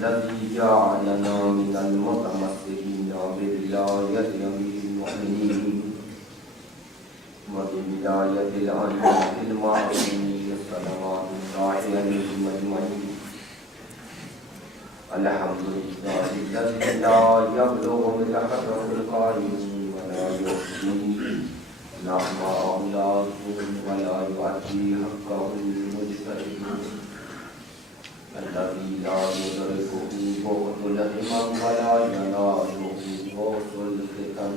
الذي جعلنا من المتمسكين بولاية أمير المؤمنين وبولاية الأئمة المعصومين صلوات الله عليهم أجمعين. الحمد لله الذي لا يبلغ ملحته القائل ولا يحصي نعمه لا يظلم ولا يؤدي حقه المجتهد، الذي لا يدركه بعد الهمم ولا يناله غوث الفتن،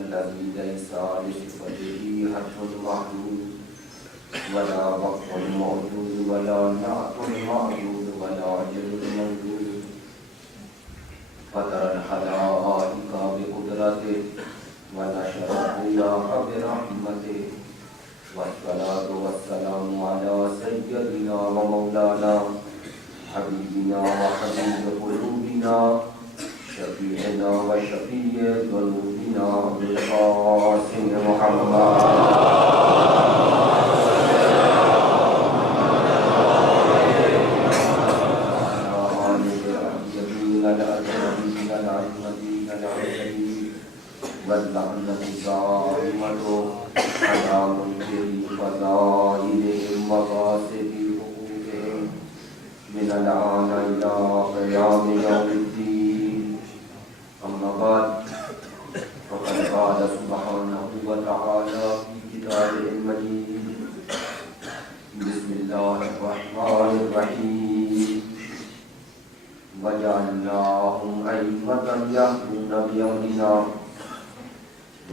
الذي ليس لصفته حد محدود ولا وقت موجود ولا نعت معدود ولا أجل موجود. فطر الخلائق بقدرته ونشر الرياح برحمته، والصلاة والسلام على سيدنا ومولانا حبيبنا وحبيب قلوبنا شفيعنا وشفيع ذنوبنا أبي القاسم محمد واللعنة الدائمة على منكر فضائلهم وغاصب حقوقهم من الآن إلى قيام يوم الدين. أما بعد، فقد قال سبحانه وتعالى في كتابه المجيد: بسم الله الرحمن الرحيم، وجعلناهم أئمة يهدون بأمرنا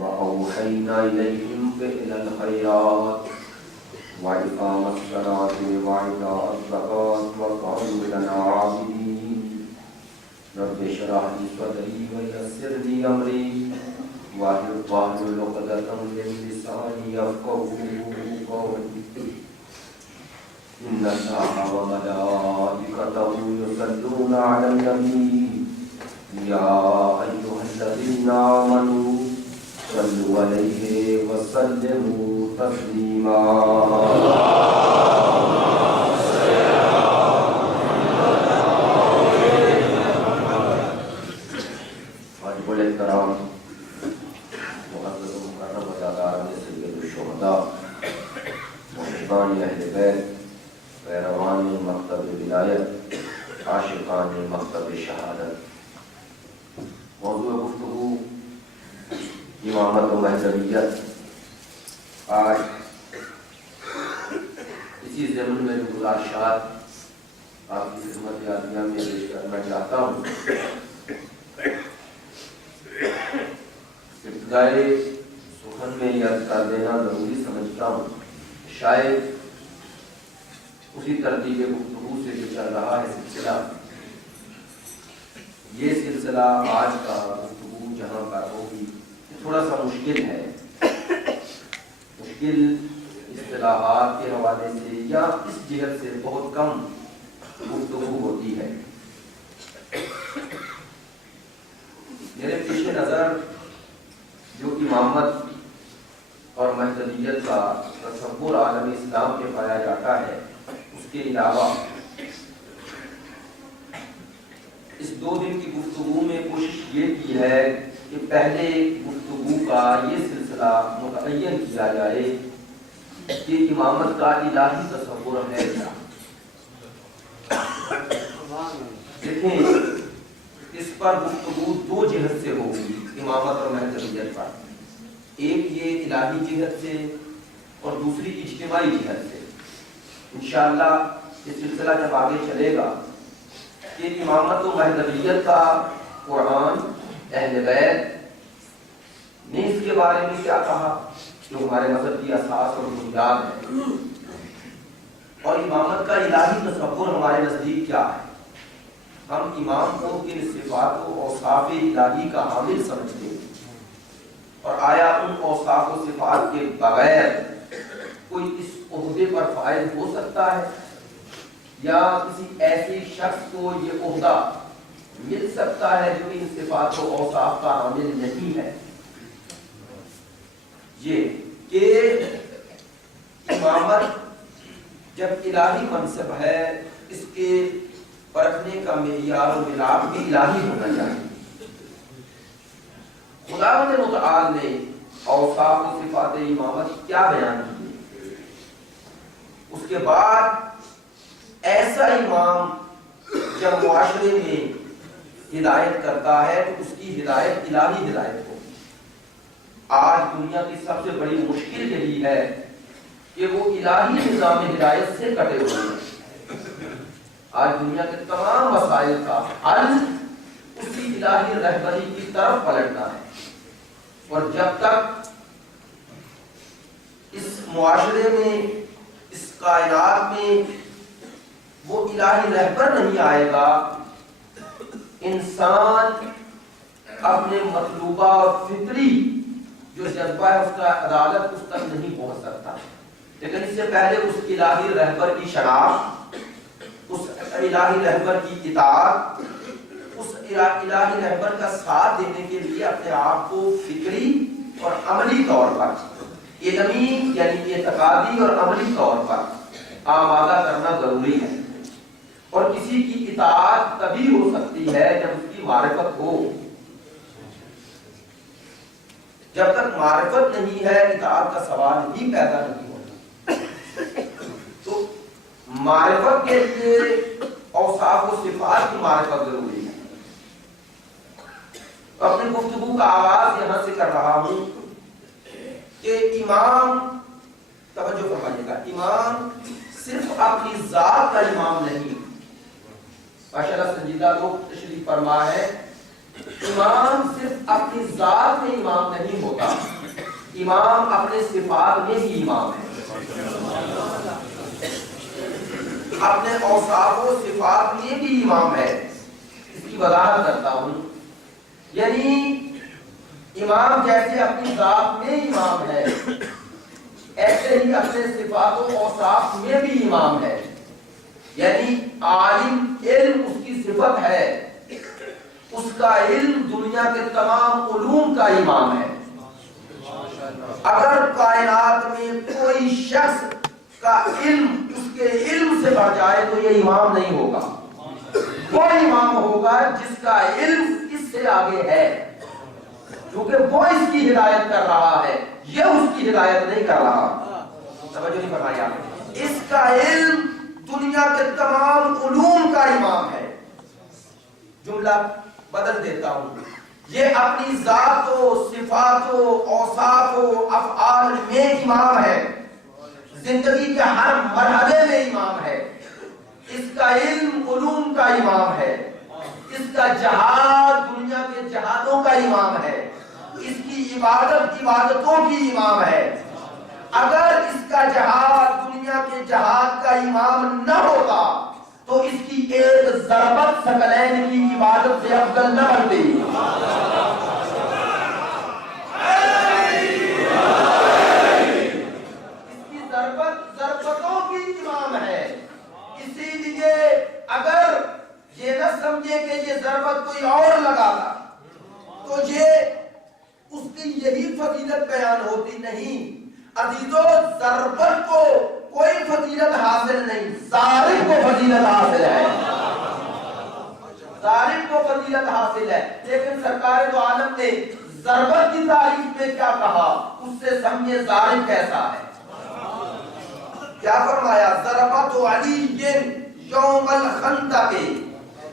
وأوحينا إليهم فعل الخيرات وإقام الصلاة وإيتاء الزكاة وكانوا لنا عابدين. رب اشرح لي صدري ويسر لي أمري واحلل عقدة من لساني يفقهوا قولي. إن الله وملائكته يصلون على النبي يا أيها الذين آمنوا صلوا عليه وسلموا تسليما. واجب الاحترام معزز و مکرم وزاداران سید الشہداء محبان اہل بیت پیروان مکتب ولایت عاشقان مکتب شہادت. موضوع گفتگو امامت و مہذبیت. آج اسی ضمن میں گزارشات آپ کی خدمت عالیہ میں پیش کرنا چاہتا ہوں. ابتدائے سخن میں یہ عرض کر دینا ضروری سمجھتا ہوں. شاید اسی ترتیب گفتگو سے جو چل رہا ہے سلسلہ، یہ سلسلہ آج کا گفتگو جہاں پر ہوگی تھوڑا سا مشکل ہے. مشکل اصطلاحات کے حوالے سے یا اس جہت سے بہت کم گفتگو ہوتی ہے. میرے پیش نظر جو امامت اور مہذبیت کا تصور عالم اسلام میں پایا جاتا ہے، اس کے علاوہ اس 2 دن کی گفتگو میں کوشش یہ کی ہے کہ پہلے گفتگو کا یہ سلسلہ متعین کیا جائے کہ امامت کا الہی تصور ہے کیا. دیکھیں، اس پر گفتگو 2 جہت سے ہوگی امامت اور مہذبیت پر. ایک یہ الہی جہت سے اور دوسری اجتماعی جہت سے. انشاءاللہ یہ سلسلہ جب آگے چلے گا کہ امامت و مہذبیت کا قرآن، اہل بیت نے اس کے بارے میں کیا کہا جو ہمارے مذہب کی اساس اور بنیاد ہے، اور امامت کا الہی تصور ہمارے نزدیک کیا ہے. ہم امام کو کن صفات و اوصاف الہی کا حامل سمجھتے ہیں، اور آیا ان اوصاف و صفات کے بغیر کوئی اس عہدے پر فائز ہو سکتا ہے، یا کسی ایسے شخص کو یہ عہدہ مل سکتا ہے جو ان صفات و اوصاف کا حامل نہیں ہے. یہ کہ امامت جب الہی منصب ہے، اس کے پر پرکھنے کا معیار و ملاپ بھی الہی ہونا چاہیے۔ خداوند متعال نے اوصاف و صفات امامت کیا بیان کی؟ اس کے بعد ایسا امام جب معاشرے میں ہدایت کرتا ہے تو اس کی ہدایت الہی ہدایت ہوگی۔ آج دنیا کی سب سے بڑی مشکل یہی ہے کہ وہ الہی نظام ہدایت سے کٹے ہوئے ہیں۔ آج دنیا کے تمام مسائل کا حل اسی الہی رہبری کی طرف پلٹنا ہے، اور جب تک اس معاشرے میں، اس کائنات میں وہ الہی رہبر نہیں آئے گا، انسان اپنے مطلوبہ اور فطری جو جذبہ ہے اس کا عدالت اس تک نہیں پہنچ سکتا۔ لیکن اس سے پہلے اس الہی رہبر کی شناخت، اس الہی رہبر کی اطاعت، اس الہی رہبر کا ساتھ دینے کے لیے اپنے آپ کو فکری اور عملی طور پر، علمی یعنی اعتقادی اور عملی طور پر آمادہ کرنا ضروری ہے۔ اور کسی کی اطاعت تبھی ہو سکتی ہے جب اس کی معرفت ہو۔ جب تک معرفت نہیں ہے اطاعت کا سوال ہی پیدا نہیں ہوتا۔ تو معرفت کے لیے اوصاف و صفات کی معرفت ضروری ہے۔ اپنی گفتگو کا آغاز یہاں سے کر رہا ہوں کہ امام، توجہ فرمائیے گا، امام صرف اپنی ذات کا امام نہیں، ماشاءاللہ سنجیدہ لوگ تشریف فرما ہے، امام صرف اپنی ذات میں امام نہیں ہوتا، امام اپنے صفات میں بھی امام ہے، اپنے اوصاف و صفات میں بھی امام ہے۔ اس کی وضاحت کرتا ہوں، یعنی امام جیسے اپنی ذات میں امام ہے، ایسے ہی اپنے صفات و اوصاف میں بھی امام ہے۔ یعنی عالم علم اس کی صفت ہے، اس کا علم دنیا کے تمام علوم کا امام ہے۔ اگر کائنات میں کوئی شخص کا علم اس کے علم سے بڑھ جائے تو یہ امام نہیں ہوگا۔ وہ امام ہوگا جس کا علم اس سے آگے ہے، کیونکہ وہ اس کی ہدایت کر رہا ہے، یہ اس کی ہدایت نہیں کر رہا۔ توجہ نہیں فرمائی آپ نے؟ اس کا علم دنیا کے تمام علوم کا امام ہے۔ جملہ بدل دیتا ہوں، یہ اپنی ذات و صفات و اوصاف و افعال میں امام ہے، زندگی کے ہر مرحلے میں امام ہے، اس کا علم علوم کا امام ہے، اس کا جہاد دنیا کے جہادوں کا امام ہے، اس کی عبادت عبادتوں کی امام ہے۔ اگر اس کا جہاد دنیا کے جہاد کا امام نہ ہوتا تو اس کی ایک ضربت ثقلین کی عبادت سے افضل نہ بنتی۔ اس کی ضربت ضربتوں کی امام ہے، اسی لیے اگر یہ نہ سمجھے کہ یہ ضربت کوئی اور لگاتا تو یہ اس کی یہی فضیلت بیان ہوتی نہیں۔ عزیزو، ضربت کو کوئی فضیلت حاصل نہیں، ظالم کو فضیلت حاصل ہے، ظالم کو فضیلت حاصل ہے۔ لیکن سرکار دو عالم نے ضربت کی تعریف میں کیا کہا، اس سے سمجھے ظالم کیسا ہے۔ کیا فرمایا؟ ضربت علی یوم الخندق،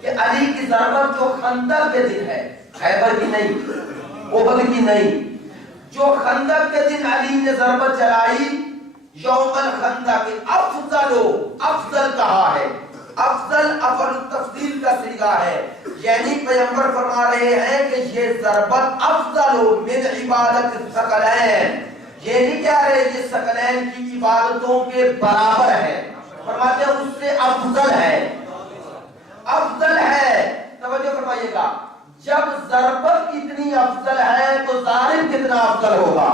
کہ علی کی ضربت جو خندق کے دن ہے، خیبر کی نہیں، احد کی نہیں، جو خندق کے دن علی نے ضربت چلائی، یوم الخندق، افضل کہا ہے، افضل افضل تفضیل کا صیغہ ہے، یعنی پیغمبر فرما رہے ہیں کہ یہ ضربت افضل من عبادت الثقلین، یہ نہیں کہہ رہے یہ ثقلین کی عبادتوں کے برابر ہے، فرماتے ہیں اس سے افضل ہے، افضل ہے۔ توجہ فرمائیے گا، جب ضربت اتنی افضل ہے تو ظالم کتنا افضل ہوگا۔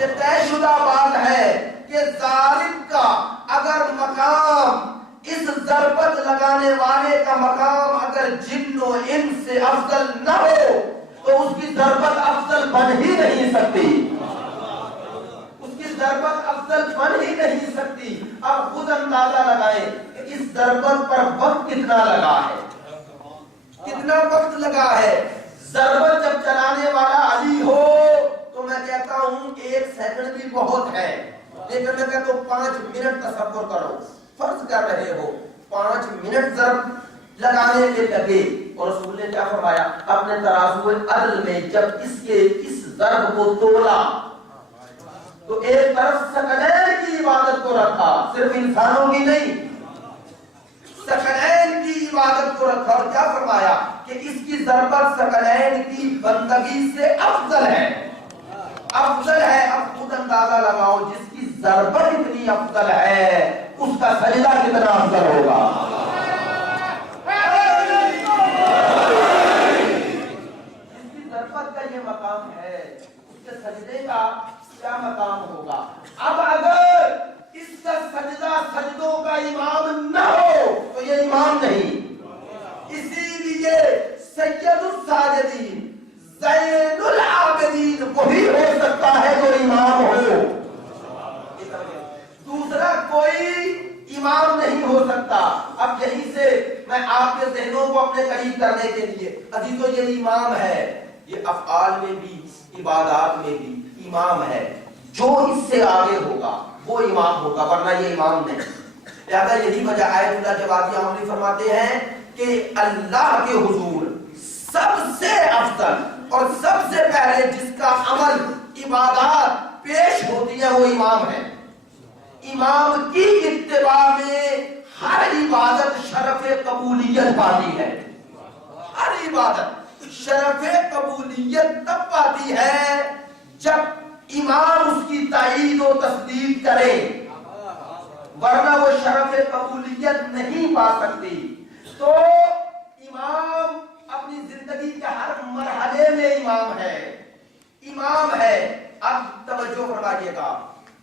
یہ طے شدہ بات ہے کہ ظالم کا اگر مقام، اس ضربت لگانے والے کا مقام اگر جن و انس سے افضل نہ ہو تو اس کی ضربت افضل بن ہی نہیں سکتی، اس کی ضربت افضل بن ہی نہیں سکتی۔ اب خود اندازہ لگائیں کہ اس ضربت پر وقت کتنا لگا ہے، کتنا وقت لگا ہے۔ ضربت جب چلانے والا علی ہو تو میں کہتا ہوں 1 سیکنڈ بھی بہت ہے، لیکن میں کہتا ہوں 5 منٹ تصور کرو، فرض کر رہے ہو 5 منٹ ضرب لگانے کے لگے، اور رسول نے کیا فرمایا اپنے ترازو عدل میں جب اس ضرب کو تولا تو ایک طرف ثقلین کی عبادت کو رکھا، صرف انسانوں کی نہیں، ثقلین کی عبادت کو رکھا، اور کیا فرمایا کہ اس کی ضربت ثقلین کی بندگی سے افضل ہے، افضل ہے۔ اب خود اندازہ لگاؤ جس کی ضربت اتنی افضل ہے اس کا سجدہ کتنا افضل ہوگا۔ جس کی ضربت کا یہ مقام ہے اس کے سجدے کا کیا مقام ہوگا۔ اب اگر اس کا سجدہ سجدوں کا امام نہ ہو تو یہ امام نہیں، اسی لیے سید الساجدین زین العابدین وہی ہو سکتا ہے جو امام ہو، دوسرا کوئی امام نہیں ہو سکتا۔ اب یہیں سے میں آپ کے ذہنوں کو اپنے قریب کرنے کے لیے، عزیزو یہ امام ہے، یہ افعال میں بھی عبادات میں بھی امام ہے، جو اس سے آگے ہوگا وہ امام ہوگا، ورنہ یہ امام نہیں۔ لہذا یہی وجہ آیت اللہ جوادی عمری فرماتے ہیں کہ اللہ کے حضور سب سے افضل اور سب سے پہلے جس کا عمل عبادات پیش ہوتی ہے وہ امام ہے۔ امام کی اتباع میں ہر عبادت شرف قبولیت پاتی ہے، ہر عبادت شرف قبولیت تب پاتی ہے جب امام اس کی تائید و تصدیق کرے، ورنہ وہ شرف قبولیت نہیں پا سکتی۔ تو امام اپنی زندگی کے ہر مرحلے میں امام ہے، امام ہے۔ اب توجہ فرمائیے گا،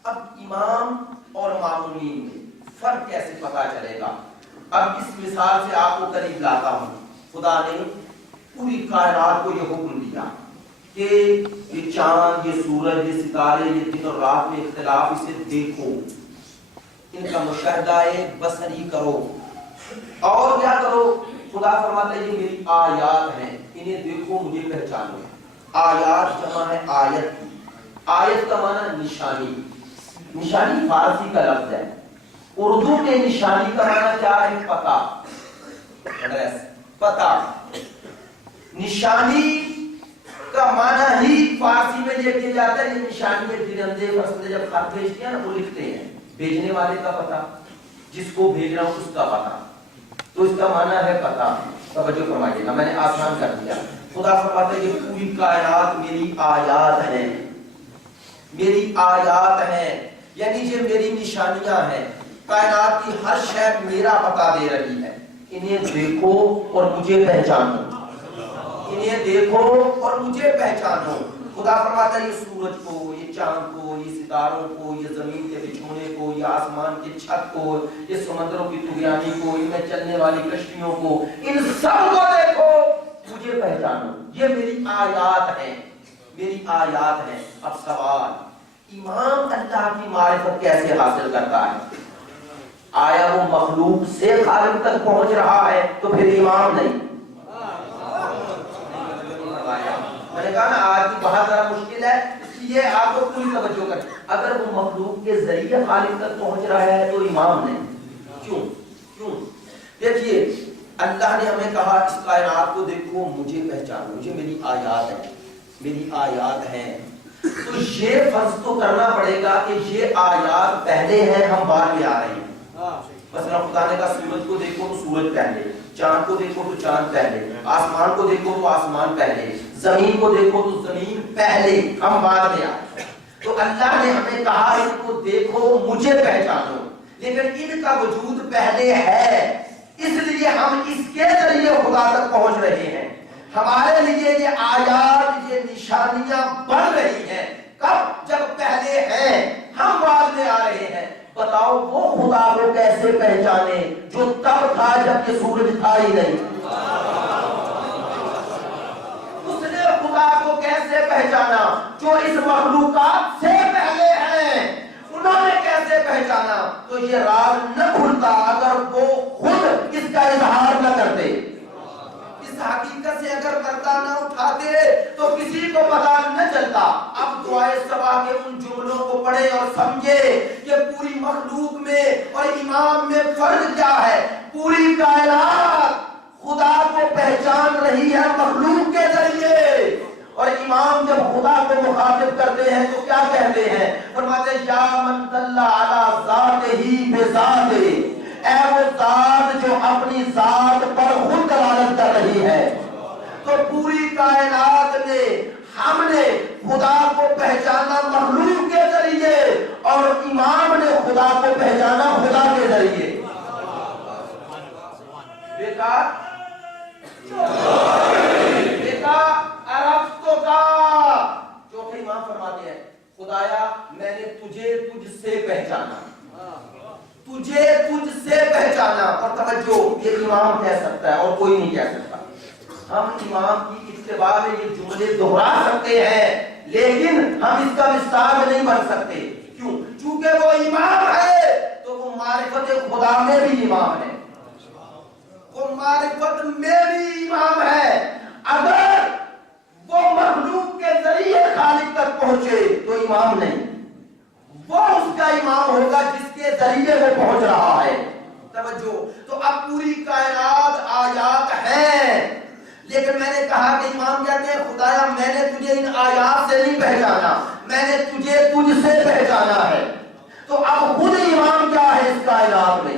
اب امام اور مامومین میں فرق کیسے پتا چلے گا۔ اب اس مثال سے آپ کو قریب لاتا ہوں۔ خدا نے پوری کائنات کو یہ حکم دیا کہ یہ چاند، یہ سورج، یہ ستارے، یہ دن اور رات میں اختلاف، اسے دیکھو، ان کا مشاہدہ بصری کرو، اور کیا کرو۔ خدا فرماتا ہے یہ میری آیات ہیں، انہیں دیکھو، مجھے پہچانو۔ آیات جمع ہے آیت کی، آیت کا معنی نشانی، نشانی فارسی کا لفظ ہے، اردو میں نشانی کا معنی کیا ہے؟ پتہ، ایڈریس، پتہ۔ نشانی کا معنی ہی فارسی میں یہ کیا جاتا ہے، یہ نشانی میں درندے فصلیں جب خط بھیجتے ہیں نا وہ لکھتے ہیں بھیجنے والے کا پتہ، جس کو بھیج رہا ہوں اس کا پتہ، تو اس کا معنی ہے پتہ۔ توجہ فرمائیے گا، میں نے آسان کر دیا۔ خدا فرماتا ہے یہ پوری کائنات میری آیات ہیں، میری آیات ہیں، یعنی یہ میری نشانیاں ہیں، کائنات کی ہر شے میرا پتہ دے رہی ہے، انہیں دیکھو اور مجھے پہچانو، انہیں دیکھو اور مجھے پہچانو۔ خدا فرماتا ہے یہ سورج کو، یہ چاند کو، یہ ستاروں کو، یہ زمین کے بچھونے کو، یہ آسمان کی چھت کو، یہ سمندروں کی طغیانی کو، ان میں چلنے والی کشتیوں کو، ان سب کو دیکھو، مجھے پہچانو، یہ میری آیات ہیں، میری آیات ہیں۔ اب سوال، امام اللہ کی معرفت کیسے حاصل کرتا ہے؟ آیا وہ مخلوق سے خالق تک پہنچ رہا ہے تو پھر امام نہیں؟ میں نے کہا نا آج کی بہت ذرا مشکل ہے، اس لیے آپ کو پوری توجہ کریں۔ اگر وہ مخلوق کے ذریعے خالق تک پہنچ رہا ہے تو امام نہیں۔ کیوں؟ دیکھیے اللہ نے ہمیں کہا اس کائنات کو دیکھو، مجھے پہچانو، مجھے میری آیات ہیں، میری آیات ہیں، تو یہ فرض تو کرنا پڑے گا کہ یہ آیات پہلے ہیں، ہم بعد میں آ رہے ہیں۔ مثلا خدا نے کہا سورج کو دیکھو تو سورج پہلے، چاند کو دیکھو تو چاند پہلے، آسمان کو دیکھو تو آسمان پہلے، زمین کو دیکھو تو زمین پہلے، ہم بعد میں آئے۔ تو اللہ نے ہمیں کہا ان کو دیکھو، مجھے پہچانو، لیکن ان کا وجود پہلے ہے، اس لیے ہم اس کے ذریعے خدا تک پہنچ رہے ہیں۔ ہمارے لیے یہ آیات، یہ نشانیاں بن رہی ہیں، کب؟ جب پہلے ہیں، ہم بعد میں آ رہے ہیں۔ بتاؤ وہ خدا کو کیسے پہچانے جو تب تھا جب یہ سورج تھا ہی نہیں؟ اس نے خدا کو کیسے پہچانا جو اس مخلوقات سے پہلے ہیں؟ ان انہوں نے کیسے پہچانا؟ تو یہ راز نہ کھلتا اگر وہ خود اس کا اظہار نہ کرتے، اس حقیقت سے اگر پردہ نہ اٹھاتے تو کسی کو پتا نہ چلتا۔ اب دعائے صبا کے ان جملوں کو پڑھیں اور سمجھے کہ پوری مخلوق میں اور امام میں فرق کیا ہے۔ پوری کائنات خدا کو پہچان رہی ہے مخلوق کے ذریعے، اور امام جب خدا کو مخاطب کرتے ہیں تو کیا کہتے ہیں؟ فرماتے ہیں یا من دل علی ذاتہ بذات، اے وہ ذات جو اپنی ذات پر خود دلالت کر رہی ہے۔ تو پوری کائنات میں ہم نے خدا کو پہچانا مخلوق کے ذریعے، اور امام نے خدا کو پہچانا خدا کے ذریعے۔ بیٹا عرفتو کا چوتھے امام فرماتے ہیں خدایا میں نے تجھے تجھ سے پہچانا، تجھے تجھ سے پہچانا۔ اور توجہ، یہ امام کہہ سکتا ہے اور کوئی نہیں کہہ سکتا۔ ہم امام کی اتباع میں یہ جملے دہرا سکتے ہیں لیکن ہم اس کا مستاق نہیں بن سکتے۔ کیوں؟ چونکہ وہ امام ہے تو وہ معرفت خدا میں بھی امام ہے، وہ معرفت میں بھی امام ہے۔ اگر وہ مخلوق کے ذریعے خالق تک پہنچے تو امام نہیں، وہ اس کا امام ہوگا جس کے ذریعے وہ پہنچ رہا ہے۔ توجہ، تو اب پوری کائنات آیات ہیں، لیکن میں نے کہا کہ امام کہتے ہیں خدایا میں نے تجھے ان آیات سے نہیں پہچانا، میں نے تجھے تجھ سے پہچانا ہے۔ تو اب خود امام کیا ہے اس کائنات میں؟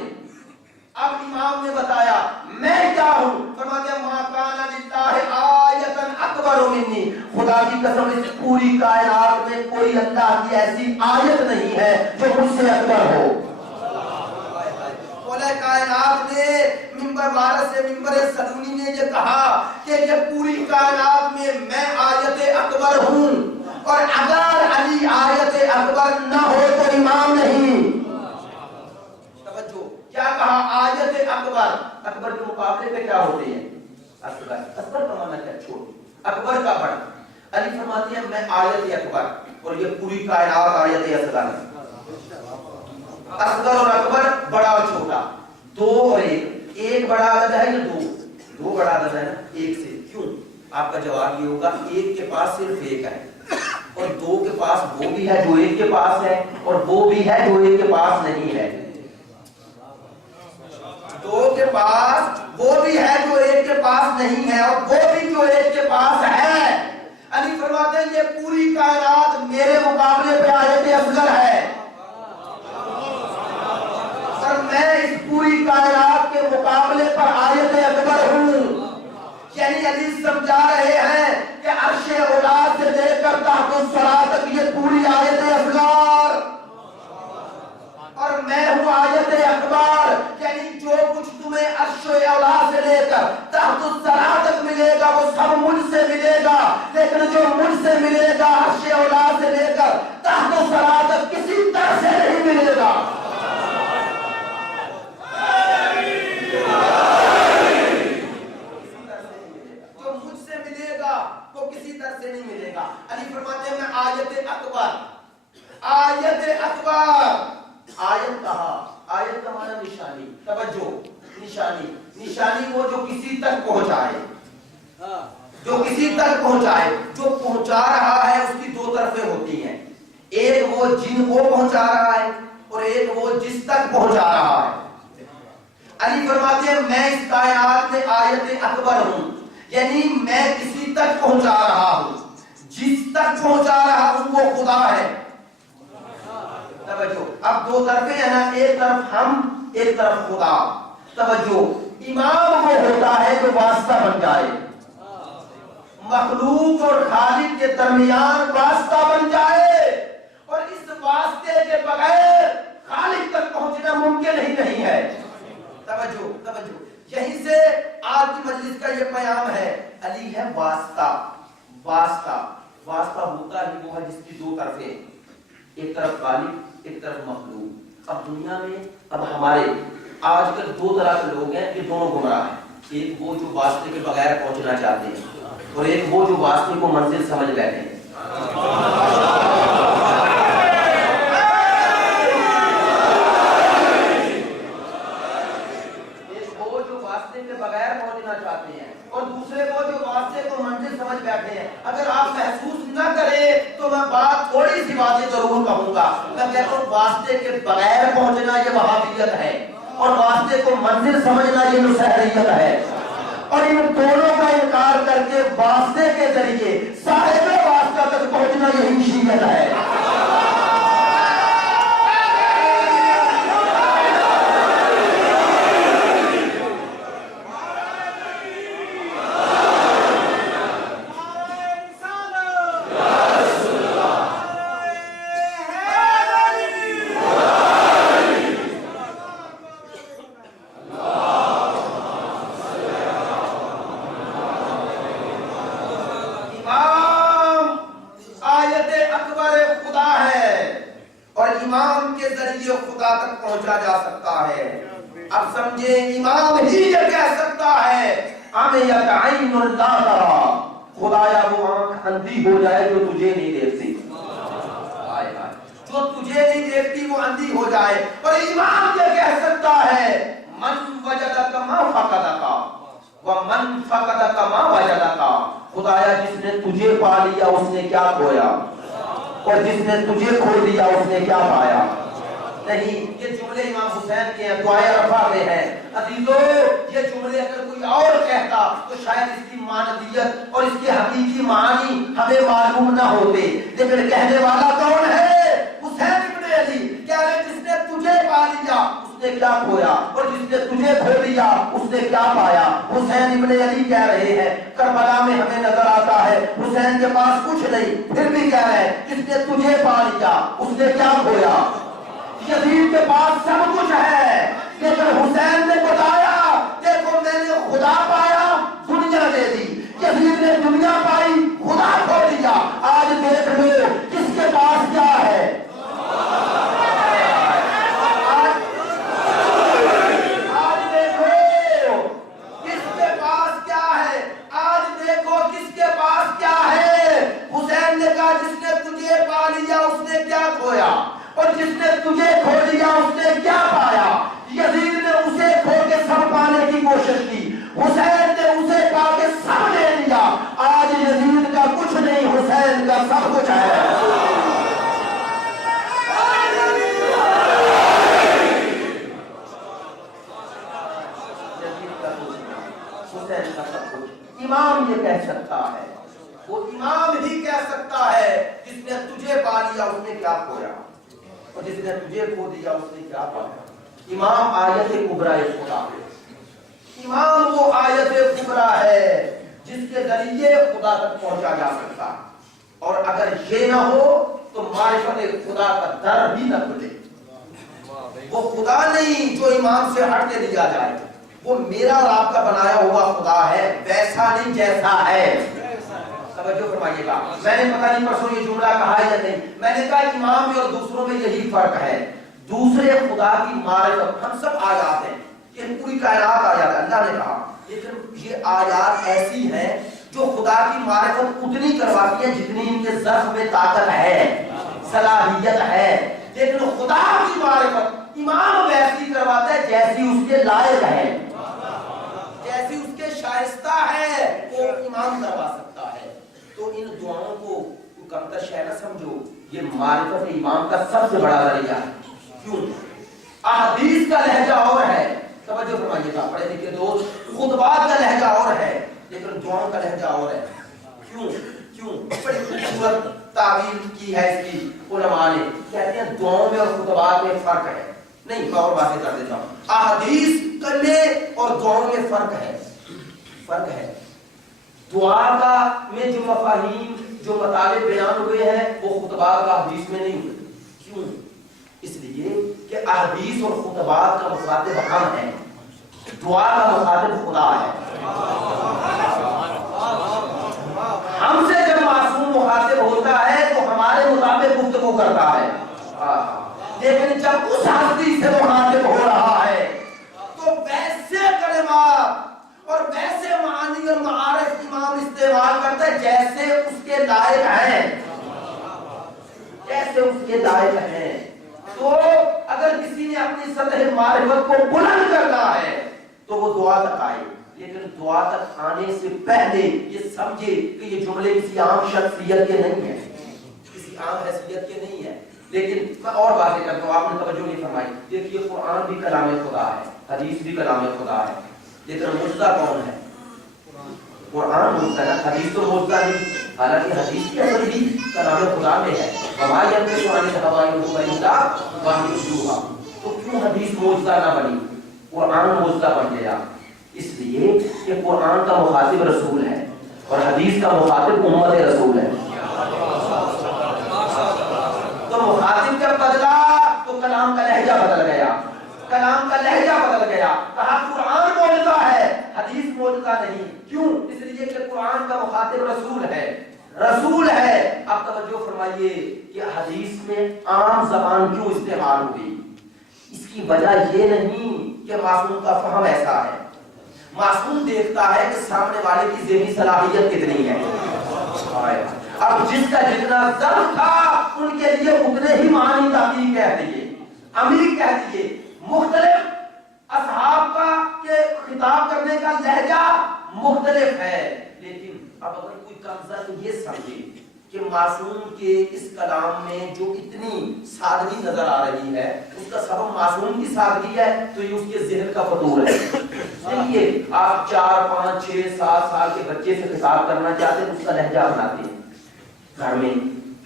اب امام نے بتایا میں کیا ہوں۔ فرماتے ہیں ما کان للہ آیۃ اکبر منی، خدا کی قسم اس پوری کائنات میں کوئی اللہ کی ایسی آیت نہیں ہے جو مجھ سے اکبر ہو۔ مولا کائنات نے منبر وارث سے منبر صدونی نے یہ کہا کہ یہ پوری کائنات میں آیت اکبر ہوں، اور اگر علی آیت اکبر نہ ہو تو امام نہیں۔ کیا کہا؟ آیت اکبر، اکبر کے مقابلے پہ کیا ہوتے ہیں؟ اصغر، اصغر کا معنی کیا؟ چھوٹا، اکبر کا بڑا۔ علی فرماتے ہیں میں آیت اکبر، اور یہ پوری کائنات آیت اصغر ہے۔ اصغر اور اکبر، بڑا اور چھوٹا، دو اور ایک، ایک بڑا عدد ہے یا دو؟ دو بڑا عدد ہے نا ایک سے۔ کیوں؟ آپ کا جواب یہ ہوگا ایک کے پاس صرف ایک ہے، اور دو کے پاس وہ بھی ہے جو ایک کے پاس ہے، اور وہ بھی ہے جو ایک کے پاس نہیں ہے۔ دو کے پاس وہ بھی ہے جو ایک کے پاس نہیں ہے، اور وہ بھی جو ایک کے پاس ہے۔ علی فرماتے ہیں یہ پوری کائنات میرے مقابلے پہ آیت اصغر ہے، اور میں اس پوری کائنات کے مقابلے پر آیت اکبر ہوں۔ یعنی علی سمجھا رہے ہیں کہ عرش اولا سے لے کر تحت الثری تک یہ پوری آیت اصغر، اور میں ہوں آیت اکبر۔ یعنی جو کچھ تمہیں عرش اولا سے لے کر تحت الثری تک ملے گا وہ سب مجھ سے ملے گا، لیکن جو مجھ سے ملے گا عرش اولا سے لے کر تحت الثری تک کسی طرح سے نہیں ملے گا۔ جو مجھ سے ملے گا وہ کسی طرح سے نہیں ملے گا۔ علی فرماتے ہیں میں آیت اکبر، آیت اکبر۔ آیت کہا، آیت کا معنی نشانی۔ توجہ، نشانی، نشانی وہ جو کسی تک پہنچائے، جو کسی تک پہنچائے۔ جو پہنچا رہا ہے اس کی دو طرفیں ہوتی ہیں، ایک وہ جن کو پہنچا رہا ہے اور ایک وہ جس تک پہنچا رہا ہے۔ علی فرماتے ہیں میں اس کائنات میں آیت اکبر ہوں، یعنی میں کسی تک پہنچا رہا ہوں، جس تک پہنچا رہا ہوں وہ خدا ہے۔ توجہ، اب دو طرفیں ہیں نا، ایک طرف ہم ایک طرف خدا۔ توجہ، امام وہ ہوتا ہے جو واسطہ بن جائے، مخلوق اور خالق کے درمیان واسطہ بن جائے، اور اس واسطے کے بغیر خالق تک پہنچنا ممکن ہی نہیں ہے۔ توجہ، توجہ، یہیں سے آج کی مجلس کا یہ پیام ہے، علی ہے واسطہ۔ واسطہ، واسطہ ہوتا ہی وہ ہے جس کی دو طرفیں، ایک طرف خالق ایک طرف مخلوق۔ اب دنیا میں اب ہمارے آج کل دو طرح کے لوگ ہیں کہ دونوں گمراہ ہیں، ایک وہ جو واسطے کے بغیر پہنچنا چاہتے ہیں، اور ایک وہ جو واسطے کو منزل سمجھ بیٹھے ہیں۔ بغیر پہنچنا چاہتے ہیں، اور دوسرے کو جو واسطے کو منزل سمجھ بیٹھے ہیں، اگر آپ محسوس نہ کریں تو میں بات تھوڑی سی باتیں ضرور کہوں گا. میں کہتا ہوں واسطے کے بغیر پہنچنا یہ وہابیت ہے، اور واسطے کو منزل سمجھنا یہ مسحریت ہے. اور ان دونوں کا انکار کر کے واسطے کے ذریعے صاحب واسطہ تک پہنچنا یہی شیعت ہے. پہنچا جا سکتا ہے. اب سمجھے امام ہی یہ کہہ سکتا ہے عمیت عین لا ترى، خدایا وہ آنکھ اندھی ہو جائے جو تجھے نہیں دیکھتی، جو تجھے نہیں دیکھتی وہ اندھی ہو جائے. اور امام یہ کہہ سکتا ہے من وجدک ما فقدک ومن فقدک ما وجدک، خدایا جس نے تجھے پا لیا اس نے کیا کھویا، اور جس نے تجھے کھو لیا اس نے کیا پایا. نہیں، یہ جملے امام حسین کے ہیں، دعائے رفع میں ہیں. عزیزو یہ جملے اگر کوئی اور کہتا تو شاید اس کی معنویت اور اس کے حقیقی معنی ہمیں معلوم نہ ہوتے، لیکن کہنے والا کون ہے؟ حسین ابن علی. کہہ رہے جس نے تجھے پا لیا اس نے کیا کھویا، اور جس نے تجھے کھو لیا اس نے کیا پایا. حسین ابن علی کہہ رہے ہیں، کربلا میں ہمیں نظر آتا ہے حسین کے پاس کچھ نہیں، پھر بھی کہہ رہے ہیں جس نے تجھے پا لیا اس نے کیا کھویا. یزید کے پاس سب کچھ ہے، لیکن حسین نے بتایا دیکھو میں نے خدا پایا دنیا دے دی. یزید نے دنیا پائی خدا کھو لیا. آج دیکھ لو کس کے پاس کیا ہے. آج دیکھو کس کے پاس کیا ہے. آج دیکھو کس کے پاس کیا ہے. حسین نے کہا جس نے تجھے پا لیا اس نے کیا کھویا، اور جس نے تجھے کھو لیا اس نے کیا پایا. یزید نے اسے کھو کے سب پانے کی کوشش کی، حسین نے اسے پا کے سب لے لیا. آج یزید کا کچھ نہیں، حسین کا سب کچھ ہے. حسین کا سب کچھ امام یہ کہہ سکتا ہے، وہ امام ہی کہہ سکتا ہے جس نے تجھے پا لیا اس نے کیا کھویا، اور جس نے تجھے کھو دیا اس نے کیا پایا. امام آیت کبریٰ خدا ہے. امام وہ آیت کبریٰ ہے جس کے ذریعے خدا تک پہنچا جا سکتا ہے، اور اگر یہ نہ ہو تو معرفت خدا کا در بھی نہ کھلے. وہ خدا نہیں جو امام سے ہٹ کے دیا جائے، وہ میرا اور آپ کا بنایا ہوا خدا ہے، ویسا نہیں جیسا ہے. توجہ فرمائیے گا. میں نے پتہ نہیں پرسوں یہ جملہ کہا ہے یا نہیں، میں نے کہا امام میں اور دوسروں میں یہی فرق ہے. دوسرے خدا کی معرفت ہم سب آیات ہیں، یہ پوری کائنات آیات ہے اللہ نے کہا، لیکن یہ آیات ایسی ہیں جو خدا کی معرفت اتنی کرواتی ہیں جتنی ان کے ظرف میں طاقت ہے، صلاحیت ہے. لیکن خدا کی معرفت امام ویسی کرواتا ہے جیسی اس کے لائق ہے، جیسی اس کے شائستہ ہے وہ امام کروا سکتا ہے. تو ان دعاؤں کو کمتر شے نہ سمجھو، یہ معرفت امام کا سب سے بڑا ذریعہ ہے. کیوں؟ احادیث کا لہجہ اور ہے، توجہ فرمائیے گا پڑھے لکھے دوست، خطبات کا لہجہ اور ہے لیکن دعاؤں کا لہجہ اور ہے. کیوں؟ بڑی خوبصورت تعبیر کی ہے اس کی علماء نے، کہتے ہیں دعاؤں میں اور خطبات میں فرق ہے. نہیں میں اور باتیں کر دیتا ہوں. احادیث میں اور دعاؤں میں فرق ہے. دعا کا میں جو مفاہیم جو مطالب بیان ہوئے ہیں وہ خطبات کا حدیث میں نہیں ہوئے. کیوں؟ اس لیے کہ احادیث اور خطبات کا مخاطب ہم ہیں، دعا کا مخاطب خدا ہے. ہم سے جب معصوم مخاطب ہوتا ہے تو ہمارے مطابق گفتگو کرتا ہے، لیکن جب اس ہستی سے مخاطب ہو رہا ہے تو ویسے کلمات اور ویسے معانی اور معارف امام استعمال کرتا ہے جیسے اس کے لائق ہیں، تو اگر کسی نے اپنی سطح معرفت کو بلند کرنا ہے تو وہ دعا تک آئے، لیکن دعا تک آنے سے پہلے یہ سمجھے کہ یہ جملے کسی عام شخصیت کے نہیں ہیں، کسی عام حیثیت کے نہیں ہیں۔ لیکن میں اور باتیں کرتا ہوں، آپ نے توجہ نہیں فرمائی۔ دیکھیے قرآن بھی کلام خدا ہے، حدیث بھی کلام خدا ہے، لیکن معجزہ کون ہے؟ قرآن معجزہ ہے، حدیث تو معجزہ نہیں، حالانکہ حدیث کی اصل بھی کلام خدا میں ہے۔ وما ينطق عن الهوى إن هو إلا وحي يوحى۔ تو کیوں حدیث معجزہ نہ بنی، قرآن معجزہ بن گیا؟ اس لیے کہ قرآن کا مخاطب رسول ہے اور حدیث کا مخاطب امت رسول ہے۔ تو مخاطب جب بدلا تو کلام کا لہجہ بدل گیا، کلام کا لہجہ بدل گیا۔ کہا قرآن معجزہ ہے، حدیث معجزہ نہیں۔ کیوں؟ اس لیے کہ قرآن کا مخاطب رسول ہے، رسول ہے۔ اب توجہ فرمائیے کہ حدیث میں عام زبان کیوں استعمال ہوئی؟ اس کی وجہ یہ نہیں کہ معصوم کا فہم ایسا ہے، معصوم دیکھتا ہے کہ سامنے والے کی ذہنی صلاحیت کتنی ہے۔ اب جس کا جتنا ضرب تھا ان کے لیے اتنے ہی معنی تحقیق کہہ دیے، امیر کہہ دیے۔ مختلف اصحاب کا کہ خطاب کرنے کا لہجہ مختلف ہے، لیکن اب اگر کوئی کمزہ تو یہ سمجھے کہ معصوم کے اس کلام میں جو اتنی سادگی نظر آ رہی ہے اس کا سبب معصوم کی سادگی ہے، تو یہ اس کے ذہن کا فطور ہے۔ دیکھیے آپ 4 5 6 7 سال کے بچے سے خطاب کرنا چاہتے ہیں، اس کا لہجہ بناتے ہیں گھر میں،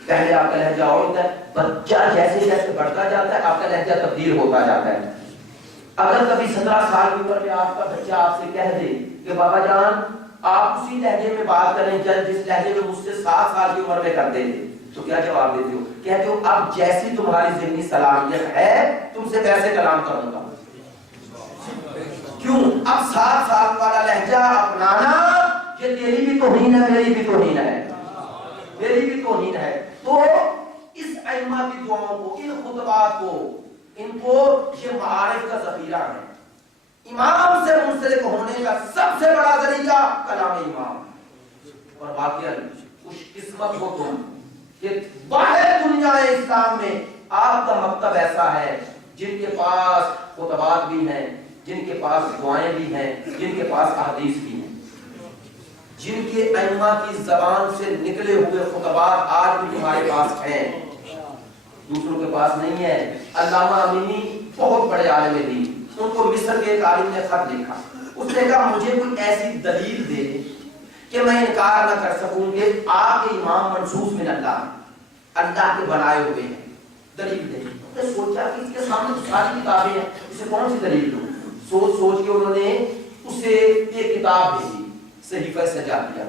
پہلے آپ کا لہجہ اور ہوتا ہے، بچہ جیسے جیسے بڑھتا جاتا ہے آپ کا لہجہ تبدیل ہوتا جاتا ہے۔ اگر کبھی 17 سال کی عمر میں آپ کا بچہ آپ سے کہہ دے کہ بابا جان آپ اسی لہجے میں بات کریں جس لہجے میں مجھ سے 7 سال کی عمر میں کرتے تھے، تو کیا جواب دیتے ہو؟ کہتے ہو اب جیسی تمہاری ذہنی صلاحیت ہے تم سے ویسے کلام کروں گا۔ کیوں؟ اب 7 سال والا لہجہ اپنانا یہ تیری بھی توہین ہے، میری بھی توہین ہے، میری بھی توہین ہے۔ تو اس ائمہ کی دعاؤں کو، ان خطبات کو، ان کو یہ معارف کا ذخیرہ ہے۔ امام سے منسلک ہونے کا سب سے بڑا ذریعہ کلام امام، اور واقعا خوش قسمت ہو تم کہ باہر دنیا اسلام میں آپ کا مکتب ایسا ہے جن کے پاس خطبات بھی ہیں، جن کے پاس دعائیں بھی ہیں، جن کے پاس احادیث بھی ہیں، جن کے ائمہ کی زبان سے نکلے ہوئے خطبات آج بھی تمہارے پاس ہیں، دوسروں کے پاس نہیں ہے۔ علامہ امینی بہت بڑے عالم دین، ان کو مصر کے ایک عالم نے خط لکھا، اس نے کہا مجھے کوئی ایسی دلیل دے کہ میں انکار نہ کر سکوں کہ آپ کے امام منصوص من اللہ، اللہ کے بنائے ہوئے ہیں، دلیل دے۔ انہوں نے سوچا کہ اس کے سامنے تو ساری کتابیں ہیں، اسے کون سی دلیل دوں؟ سوچ سوچ کے انہوں نے اسے ایک کتاب بھیجی، صحیفہ سجادیہ،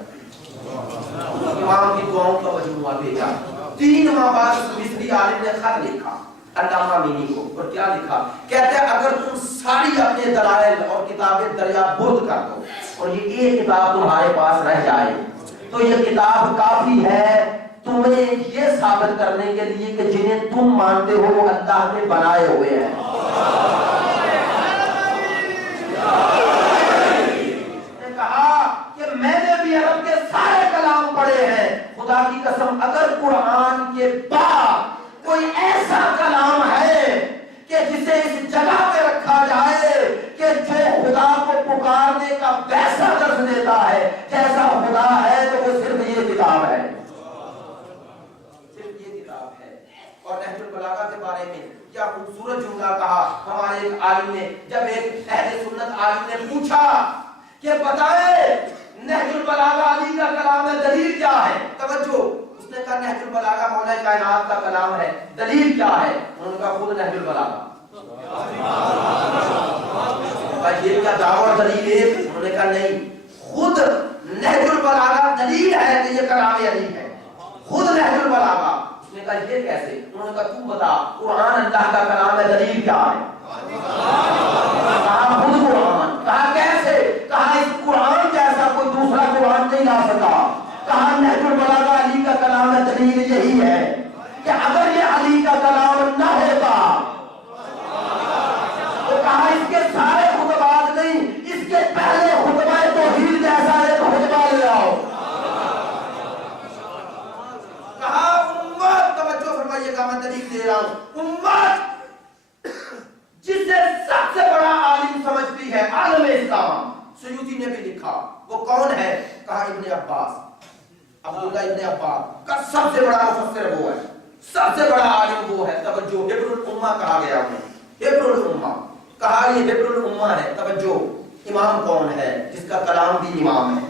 امام کی دعاؤں کا مجموعہ بھیجا۔ 3 ماہ بعد مصری عالم نے خط لکھا علامہ امینی کو، اور کیا لکھا؟ کہتے ہیں اگر تم ساری اپنے دلائل اور کتابیں دریا برد کر دو اور یہ ایک کتاب تمہارے پاس رہ جائے تو یہ کتاب کافی ہے تمہیں یہ ثابت کرنے کے لیے کہ جنہیں تم مانتے ہو وہ اللہ نے بنائے ہوئے ہیں۔ نے کہا کہ میں نے بھی عرب کے سارے کلام پڑھے ہیں، خدا کی قسم اگر قرآن کے بعد کوئی ایسا کلام ہے کہ جسے اس جگہ پہ رکھا جائے کہ جو خدا کو پکارنے کا ویسا درس دیتا ہے جیسا خدا ہے، تو وہ صرف یہ کتاب ہے، صرف یہ کتاب ہے۔ اور نہج البلاغہ کے بارے میں کیا خوبصورت جملہ کہا ہمارے ایک عالم نے، جب ایک اہل سنت عالم نے پوچھا کہ بتائے نہج البلاغہ علی کا کلام ہے، دلیل کیا ہے؟ توجہ، اس نے کہا نہج البلاغہ مولا کائنات کا کلام ہے، دلیل کیا ہے؟ انہوں نے کہا خود نہج البلاغہ۔ یہ کیا دعویٰ دلیل ہے؟ انہوں نے کہا نہیں، خود نہج البلاغہ دلیل ہے کہ یہ کلام علی ہے، خود نہج البلاغہ۔ اس نے کہا یہ کیسے؟ انہوں نے کہا تو بتا قرآن اللہ کا کلام ہے، دلیل کیا ہے؟ کہا خود قرآن۔ کہا کیسے؟ کہا اس قرآن جیسا کوئی دوسرا قرآن نہیں لا سکا۔ کہا نہج البلاغہ علی کا کلام ہے، دلیل یہی ہے کہ اگر یہ علی کا کلام نہ ہوتا تو کہا اس کے سارے خطبات نہیں، اس کے پہلے خطبہ توحید جیسا ایک خطبہ لے آؤ۔ کہا امت، توجہ فرمائیے گا، میں دلیل دے رہا ہوں، امت جسے سب سے بڑا عالم سمجھتی ہے، عالم اسلام، سیوطی نے بھی لکھا وہ کون ہے؟ کہا ابن عباس، عبداللہ ابن عباس کا سب سے بڑا مفسر وہ ہے، سب سے بڑا عالم وہ ہے. توجہ، حبر الامہ کہا گیا انہیں، حبر الامہ کہا، یہ حبر الامہ ہے. توجہ، امام کون ہے؟ جس کا کلام بھی امام ہے،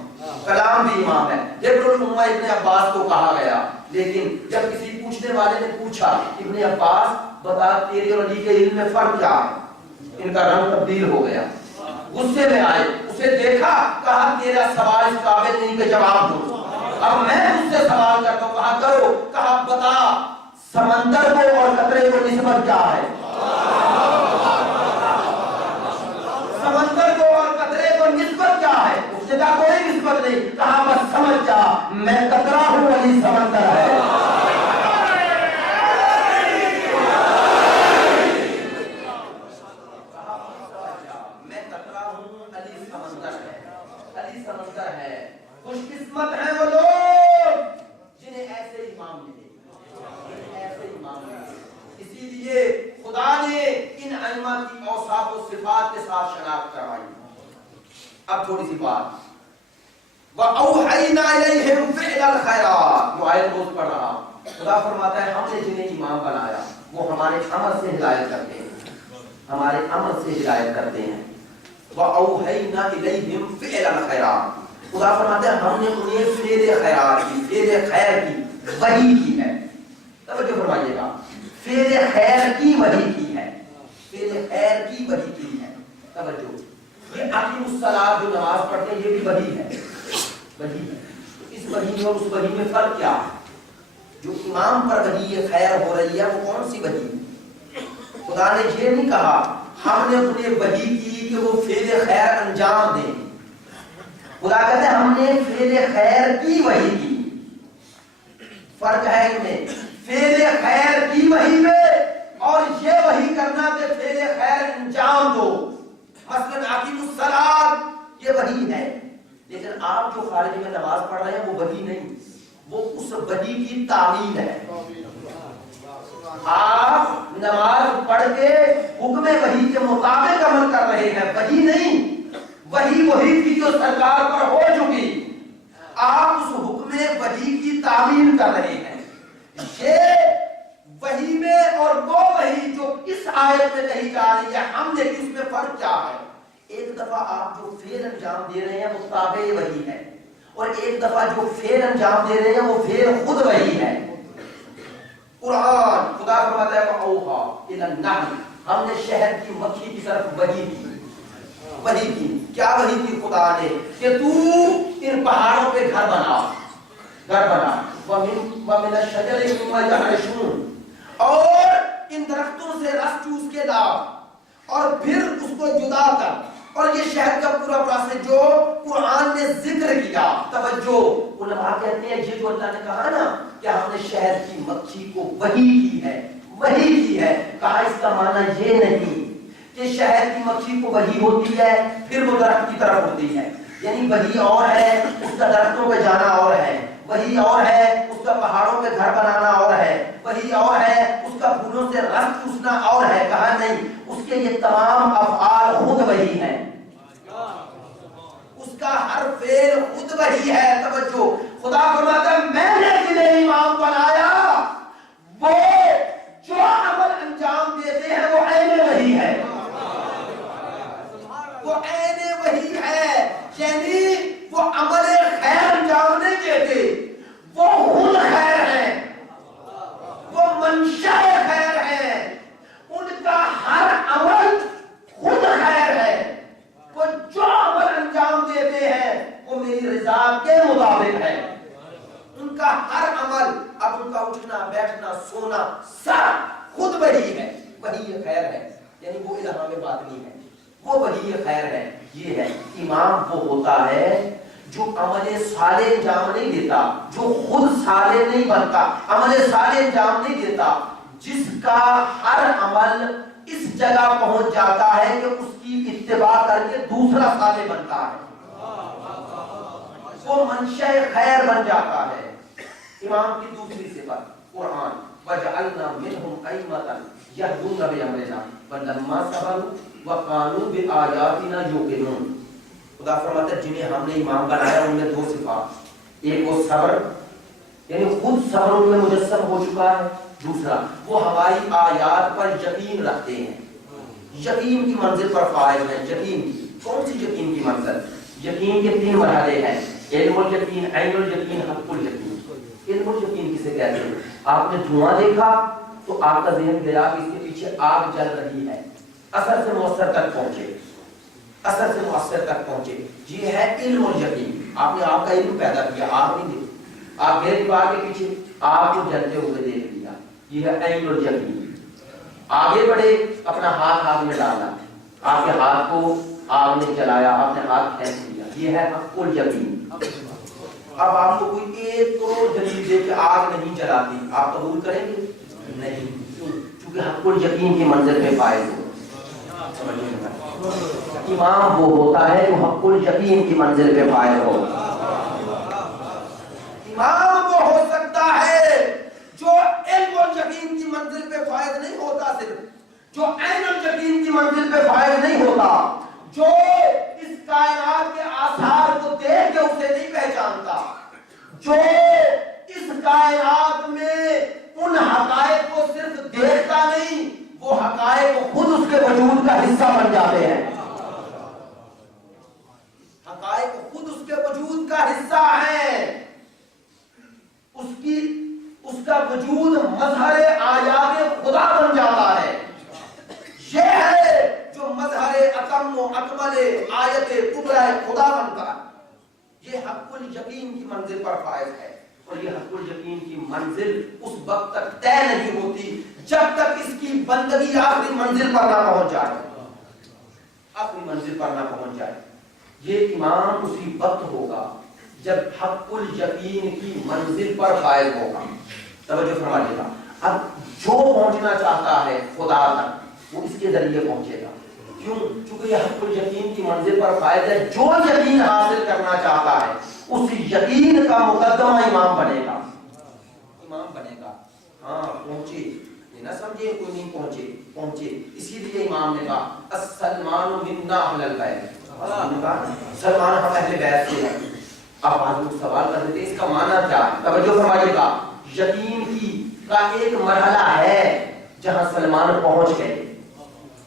کلام بھی امام ہے. حبر الامہ ابن عباس کو کہا گیا. لیکن جب کسی پوچھنے والے نے پوچھا ابن عباس بتا تیرے اور علی کے علم میں فرق کیا ہے، ان کا رنگ تبدیل ہو گیا، غصے میں آئے، اسے دیکھا، کہا تیرا سوال اس قابل نہیں کہ جواب دو، اب میں اس سے سوال کرتا ہوں. کہا کرو. کہا بتا سمندر کو اور قطرے کو نسبت کیا ہے؟ سمندر کو اور قطرے کو نسبت کیا ہے؟ اس نے کہا کوئی نسبت نہیں. کہا بس سمجھ جا میں قطرہ ہوں علی سمندر ہے. میں قطرہ ہوں علی سمندر ہے، علی سمندر ہے. خوش قسمت ہیں وہ لوگ جنہیں ایسے امام ملے، ایسے امام ملے. اسی لیے خدا نے ان ائمہ کی اوصاف و صفات کے ساتھ شناخت کروائی. اب تھوڑی سی بات، وَأَوْحَيْنَا إِلَيْهِمْ فِعْلَ الْخَيْرَاتِ، جو آیت روز پڑھ رہا، خدا فرماتا ہے ہم نے جنہیں امام بنایا وہ ہمارے عمل سے ہدایت کرتے ہیں، ہمارے عمل سے ہدایت کرتے ہیں. وَأَوْحَيْنَا إِلَيْهِمْ فِعْلَ الْخَيْرَاتِ، خدا فرماتے ہیں ہم نے انہیں فعل خیرات کی، فعل خیر کی وحی کی ہے. توجہ فرمائیے گا، فعل خیر کی وحی کی ہے، فعل خیر کی وحی کی ہے. توجہ، یہ اقیم الصلاۃ جو نماز پڑھتے ہیں یہ بھی وحی ہے، وحی ہے. اس وحی اور اس وحی میں فرق کیا ہے؟ جو امام پر وحی خیر ہو رہی ہے وہ کون سی وحی ہے؟ خدا نے یہ نہیں کہا ہم نے انہیں وحی کی کہ وہ فعل خیر انجام دیں. خدا کہتے ہیں ہم نے فعل خیر کی وحی کی. فرق ہے ان میں، فعل خیر کی وحی میں اور یہ وحی کرنا کہ فعل خیر انجام دو. مثلا اقیم الصلاۃ یہ وحی ہے، لیکن آپ جو خارج میں نماز پڑھ رہے ہیں وہ وحی نہیں، وہ اس وحی کی تعمیل ہے. آپ نماز پڑھ کے حکم وحی کے مطابق عمل کر رہے ہیں، وحی نہیں. وحی وہی تھی جو سرکار پر ہو چکی، آپ اس حکم وحی کی تعمیل کر رہے ہیں. یہ وحی میں اور وہ وحی جو اس آیت میں کہی جا رہی ہے ہم نے اس میں فرق کیا ہے؟ ایک دفعہ آپ جو فعل انجام دے رہے ہیں وہ تابع وحی ہے، اور ایک دفعہ جو فعل انجام دے رہے ہیں وہ فعل خود وحی ہے. قرآن خدا فرماتا ہے وَأَوْحَىٰ إِلَى النَّحْلِ، ہم نے شہد کی مکھی کی طرف وحی کی. وحی کی کیا وحی کی خدا نے کہ تو ان پہاڑوں پہ گھر بنا، گھر بنا. وَمِنَ الشَّجَرِ مِمَّا يَعْرِشُونَ، اور ان درختوں سے رس چوس کے لا اور پھر اس کو جدا کر. اور یہ شہد کا پورا پروسیس جو قرآن نے ذکر کیا. توجہ، علماء کہتے ہیں یہ جو اللہ نے کہا نا کہ ہم نے شہد کی مکھی کو وحی کی ہے، وحی کی ہے، کہا اس کا معنی یہ نہیں کہ شہد کی مکھی کو وحی ہوتی ہے پھر وہ درخت کی طرف ہوتی ہے. یعنی وحی اور ہے، اس کا درختوں پہ جانا اور ہے. وحی اور ہے، اس کا پہاڑوں پہ گھر بنانا اور ہے. وحی اور ہے، اس کا پھولوں سے رس چوسنا اور ہے. کہا نہیں، اس کے یہ تمام افعال خود وحی ہیں، اس کا ہر فعل خود وحی ہے. توجہ، خدا فرماتا ہے میں نے جنہیں امام بنایا وہ جو عمل انجام دیتے ہیں وہ عین وحی ہے، وہ عین وحی ہے. یعنی وہ عمل خیر انجام نہیں دیتے، وہ خود خیر ہے، وہ منشأ خیر ہے. ان کا ہر عمل خود خیر ہے. وہ جو عمل انجام دیتے ہیں وہ میری رضا کے مطابق ہے. ان کا ہر عمل، اب ان کا اٹھنا بیٹھنا سونا سب خود وحی ہے. وحی خیر ہے، یعنی وہ الہام باطنی ہے، وہ وحی خیر ہے. یہ ہے امام وہ ہوتا ہے جو عمل صالح انجام نہیں دیتا، جو خود صالح نہیں بنتا، عمل صالح انجام نہیں دیتا، جس کا ہر عمل اس جگہ پہنچ جاتا ہے کہ اس کی اتباع کر کے دوسرا صالح بنتا ہے، وہ منشأ خیر بن جاتا ہے. امام کی دوسری صفت قرآن وَجَعَلْنَا مِنْهُمْ أَئِمَّةً يَهْدُونَ بِأَمْرِنَا وَلَمَّا صَبَرُوا وَكَانُوا بِآيَاتِنَا يُوقِنُونَ. خدا فرماتا ہے جنہیں ہم نے امام بنایا ان میں دو صفات, ایک وہ صبر یعنی خود صبر ان میں مجسم ہو چکا ہے, دوسرا وہ ہماری آیات پر یقین رکھتے ہیں, یقین کی منزل پر فائز ہیں. یقین کی کون سی یقین کی منزل؟ یقین کے 3 مرحلے ہیں, علم الیقین, عین الیقین, حق الیقین. علم الیقین کسے کہتے ہیں؟ آپ نے دھواں دیکھا تو آپ کا ذہن گیا کہ اس کے پیچھے آگ جل رہی ہے, اثر سے مؤثر تک پہنچے, اثر سے مؤثر تک پہنچے, یہ ہے علم الیقین. آپ نے آگ کا علم پیدا کیا, آگ نہیں دیکھی, آپ گئے دیوار کے پیچھے آگ کو جلتے ہوئے دیکھ لیا, یہ ہے عین الیقین. آگے بڑھے, اپنا ہاتھ آگ میں ڈالا, آپ کے ہاتھ کو آگ نے جلایا, آپ نے ہاتھ کھینچ لیا, یہ ہے حق الیقین. اب آپ کو کوئی 1 کروڑ دلیل دے کہ آگ نہیں جلاتی, آپ قبول کریں گے؟ نہیں, چونکہ حق الیقین کی منزل پہ فائز ہو. امام وہ ہوتا ہے جو حق الیقین کی منزل پہ فائز ہو. امام وہ ہو سکتا ہے جو علم الیقین کی منزل پہ فائز نہیں ہوتا, صرف جو عین الیقین کی منزل پہ فائز نہیں ہوتا, جو اس کائنات کے آثار کو دیکھ کے اسے نہیں پہچانتا, جو اس کائنات میں ان حقائق کو صرف دیکھتا نہیں, وہ حقائق خود اس کے وجود کا حصہ بن جاتے ہیں. حقائق خود اس کے وجود کا حصہ ہے, اس کا وجود مظہر آیات خدا بن جاتا ہے. یہ ہے جو مظہر اتم و اکمل آیت کبریٰ خدا بنتا ہے. یہ حق الیقین کی منزل پر فائز ہے, اور یہ حق الیقین کی منزل اس وقت تک طے نہیں ہوتی جب تک اس کی بندگی آخری منزل پر نہ پہنچ جائے, آخری منزل پر نہ پہنچ جائے. یہ امام اسی وقت ہوگا جب حق الیقین کی منزل پر فائز ہوگا. توجہ فرمائیے گا. اب جو پہنچنا چاہتا ہے خدا تک وہ اس کے ذریعے پہنچے گا. کیوں؟ چونکہ یہ حق الیقین کی منزل پر فائز ہے. جو یقین حاصل کرنا چاہتا ہے اس یقین کا مقدمہ امام بنے گا, امام بنے گا. ہاں پہنچے, یہ نہ سمجھے کوئی نہیں پہنچے, پہنچے. اسی لیے امام نے کہا السلمان منا اہل البیت, سلمان ہم اہل بیت سے ہیں. آپ آج لوگ سوال کر دیتے اس کا معنی کیا ہے؟ توجہ فرمائیے گا. یقین کی کا ایک مرحلہ ہے جہاں سلمان پہنچ گئے,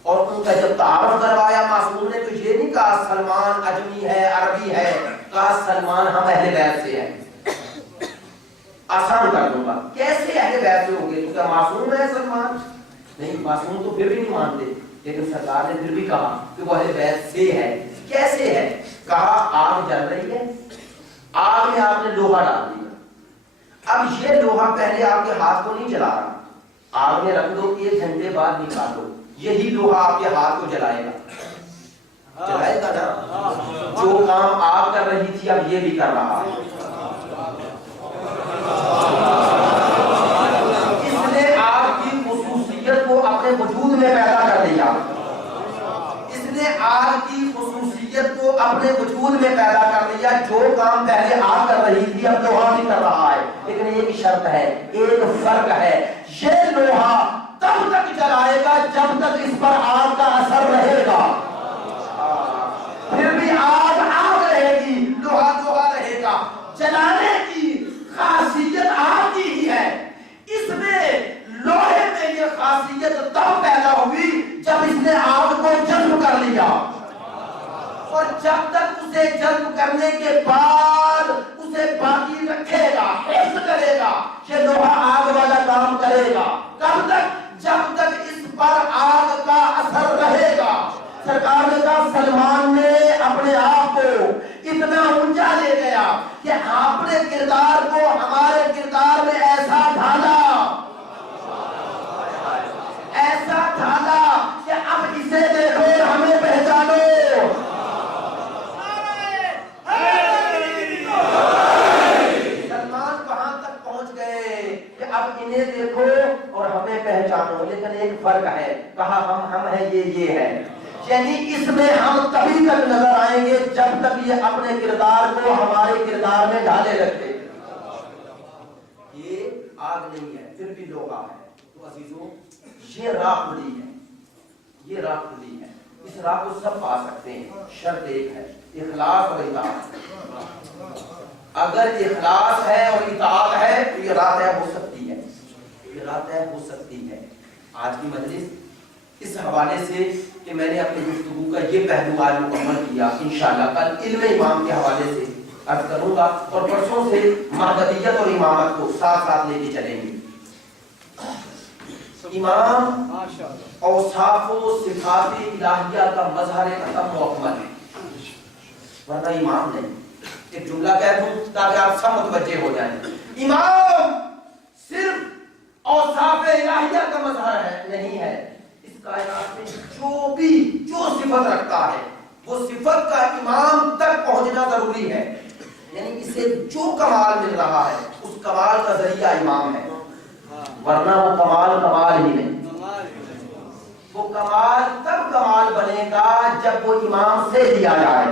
اور ان کا جب تعارف کروایا معصوم نے تو یہ نہیں کہا سلمان اجمی ہے, عربی ہے, کہا سلمان ہم اہل بیت سے ہیں. آسان کر دوں گا, کیسے اہل بیت سے ہوں گے؟ تو کیا معصوم ہے سلمان؟ نہیں, معصوم تو پھر بھی نہیں مانتے, لیکن سرکار نے پھر بھی کہا کہ وہ اہل بیت سے ہے. کیسے ہے؟ کہا آگ جل رہی ہے, آگ میں آپ نے لوہا ڈال دیا. اب یہ لوہا پہلے آپ کے ہاتھ کو نہیں جلا رہا, آگ میں رکھ دو, 1 گھنٹے بعد نکالو, یہی لوہا آپ کے ہاتھ کو جلائے گا, جلائے گا نا. جو کام آگ کر رہی تھی اب یہ بھی کر رہا ہے. اس نے آگ کی خصوصیت کو اپنے وجود میں پیدا کر دیا, اس نے آگ کی خصوصیت کو اپنے وجود میں پیدا کر دیا. جو کام پہلے آگ کر رہی تھی اب لوہا بھی کر رہا ہے, لیکن ایک شرط ہے, ایک فرق ہے. یہ لوہا تب تک جلائے گا جب تک اس پر آگ کا اثر رہے گا. پھر بھی آگ آگ رہے گی, لوہا لوہا رہے گا. جلانے کی خاصیت آگ کی ہی ہے. اس میں لوہے میں یہ خاصیت تب پیدا ہوئی جب اس نے آگ کو جذب کر لیا, اور جب تک اسے جذب کرنے کے بعد اسے باقی رکھے گا, حفظ کرے گا, یہ لوہا آگ والا کام کرے گا. کب تک؟ جب تک اس پر آگ کا اثر رہے گا. سرکار نے کہا سلمان نے اپنے آپ کو اتنا اونچا لے گیا کہ اپنے کردار کو ہمارے کردار میں ایسا ڈھالا, ایسا ڈھالا کہ اب اسے دیکھو ہمیں پہچانو. سلمان کہاں تک پہنچ گئے کہ اب انہیں دیکھو اور ہمیں پہچانو, لیکن ایک فرق ہے. کہا ہم ہیں, یہ ہے. یعنی اس میں ہم تبھی تک نظر آئیں گے جب تک یہ اپنے کردار کو ہمارے کردار میں ڈھالے رکھتے. یہ آگ نہیں ہے, پھر بھی لوہا ہے. تو عزیزوں یہ راہ کھلی ہے, یہ راہ کھلی ہے. اس راہ کو سب پا سکتے ہیں، شرط ایک ہے، اخلاص اور اطاعت۔ اگر اخلاص ہے اور اطاعت ہے تو یہ راہ طے ہو سکتی ہے، یہ راہ طے ہو سکتی ہے۔ آج کی مجلس اس حوالے سے کہ میں نے اپنی گفتگو کا یہ پہلو آج مکمل کیا، انشاءاللہ کل علم امام کے حوالے سے عرض کروں گا اور پرسوں سے مہدویت اور امامت کو ساتھ ساتھ لے کے چلیں گے۔ امام اوصاف و صفات الہیہ کا مظہر ختم و اکمل ہے، ورنہ امام نہیں۔ ایک جملہ کہہ دوں تاکہ آپ سب متوجہ ہو جائیں، امام صرف اوصاف الہیہ کا مظہر ہے نہیں ہے، اس کائنات میں جو صفت رکھتا ہے وہ صفت کا امام تک پہنچنا ضروری ہے، یعنی اسے جو کمال مل رہا ہے اس کمال کا ذریعہ امام ہے، ورنہ وہ کمال ہی نہیں۔ وہ کمال تب کمال بنے گا جب وہ امام سے لیا جائے،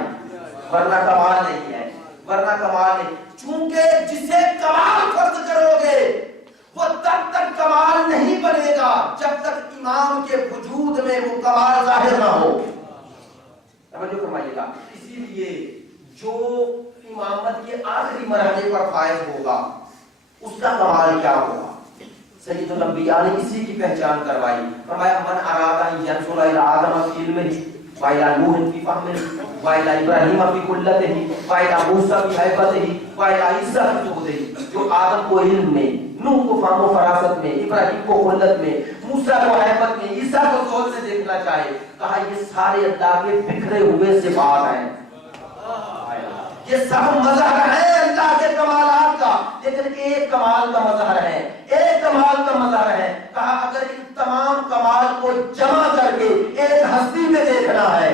ورنہ کمال نہیں ہے، ورنہ کمال نہیں۔ چونکہ جسے کمال فرض کرو گے وہ تب تک کمال نہیں بنے گا جب تک امام کے وجود میں وہ کمال ظاہر نہ ہو۔ توجہ فرمائیے گا۔ اسی لیے جو امامت کے آخری مرحلے پر فائز ہوگا اس کا کمال کیا ہوگا؟ سید الانبیاء نے اسی کی پہچان کروائی، فرمایا من اراد ان ينظر الى آدم في علمه وإلى نوح في فهمه وإلى ابراہیم في قلته وإلى موسیٰ في حیبته وإلى عیسیٰ في جهده۔ جو آدم کو علم میں، نوح کو فہم و فراست میں، ابراہیم کو خلت میں، موسیٰ کو حیبت میں، عیسیٰ کو ذوق سے دیکھنا چاہے، کہا یہ سارے اللہ کے بکھرے ہوئے صفات ہیں، یہ سب مظہر ہے اللہ کے کمالات کا، لیکن ایک کمال کا مظہر ہے، ایک کمال کا مظہر ہے۔ کہا اگر ان تمام کمال کو جمع کر کے ایک ہستی میں دیکھنا ہے،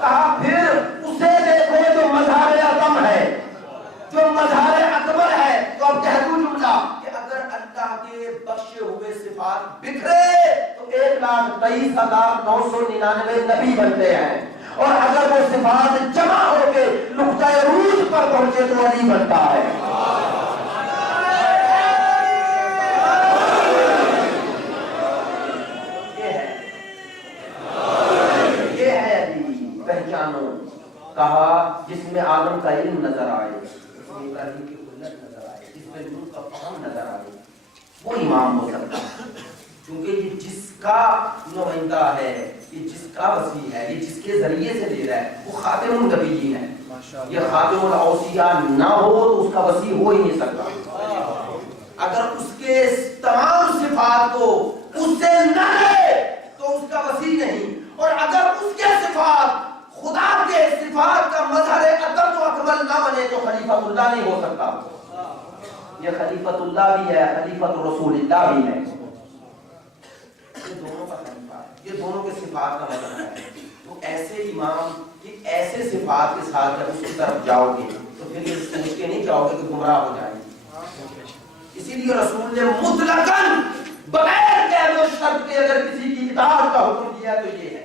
کہا پھر اسے دیکھو جو مظہر اعظم ہے، جو مظہر اکبر ہے۔ تو اب کہہ دوں جملہ کہ اگر اللہ کے بخشے ہوئے صفات بکھرے تو 1,23,999 نبی بنتے ہیں، اور اگر وہ صفات جمع ہو کے نقطہ عروج پر پہنچے تو ولی بنتا ہے۔ یہ ہے علی پہچانو۔ کہا جس میں آدم کا علم نظر آئے، جس میں ابراہیم کی خلت نظر آئے، جس میں نوح کا فہم نظر آئے، وہ امام ہو سکتا ہے، کیونکہ یہ جس کا نمائندہ ہے، یہ جس کا وسیع ہے، یہ جس کے ذریعے سے دے رہا ہے، وہ خاتم النبیین ہے۔ یہ خاتم الاوصیاء نہ ہو تو اس کا وسیع ہو ہی نہیں سکتا۔ اگر اس کے تمام صفات کو اس سے نہ لے تو اس کا وسیع نہیں، اور اگر اس کے صفات خدا کے صفات کا مظہر اتم و اکمل نہ بنے تو خلیفۃ اللہ نہیں ہو سکتا۔ یہ خلیفۃ اللہ بھی ہے، خلیفۃ رسول اللہ بھی ہے، یہ دونوں کا خلیفہ ہے، یہ دونوں کے صفات کا مظہر ہے۔ تو ایسے امام کی ایسے صفات کے ساتھ جب اس کی طرف جاؤ گے تو پھر یہ سوچ کے نہیں جاؤ گے کہ گمراہ ہو جائیں گے۔ اسی لیے رسول نے مطلقاً بغیر قید و شرط کے اگر کسی کی اطاعت کا حکم دیا تو یہ ہے،